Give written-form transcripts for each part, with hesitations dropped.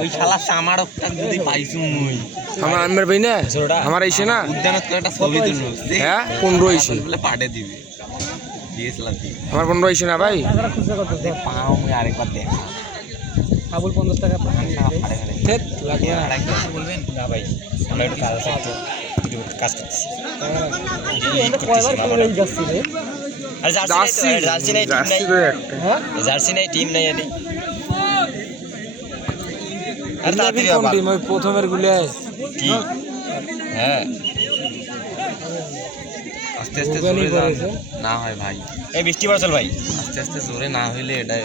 ওই শালা চামার যদি পাইছু মুই আমার আনবার ভাই না আমার আইছে না উদ্যানত করে একটা ছবি তুললো হ্যাঁ 15 আইছে বলে পাঠে দিবে দিয়েছিলাম আমার 15 আইছে না ভাই পাও মুই আরেকবার দেখ আবুল 50 টাকা থেত লাগবে না বলবেন না ভাই আমরা একটু কাজ আছে একটু কাজ করতেছি কয়বার করে যাচ্ছি রে আর জার্সি নাই টিম নাই হ্যাঁ জার্সি নাই টিম নাই এটি আর তাড়াতাড়ি কোন টিম ওই প্রথমের গুলে কি হ্যাঁ আস্তে আস্তে জোরে না হয় ভাই এই বৃষ্টি বর্ষল ভাই আস্তে আস্তে জোরে না হইলে এটা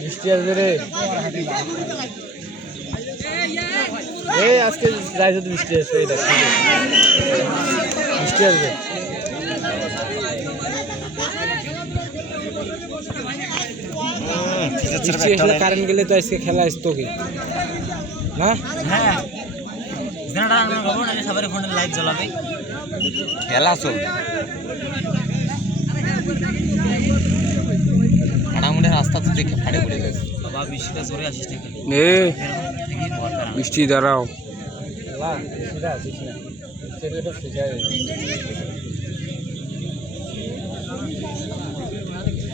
বৃষ্টি আসবে রে এই আজকে রাইজে তো বৃষ্টি আসবে এই দেখ বৃষ্টি আসবে বৃষ্টি আসলে কারেন্ট গেলে তো আজকে খেলা আসতো কি না হ্যাঁ জেনারেটর আমরা খবর নাকি সবার ফোনে লাইট জ্বলাবে খেলা চলবে আড়ামুড়ে রাস্তা তো দেখে ফাটে পড়ে গেছে বাবা বৃষ্টিটা জোরে আসিস না এ বৃষ্টি দাঁড়াও বৃষ্টিটা আসিস না সেটা তো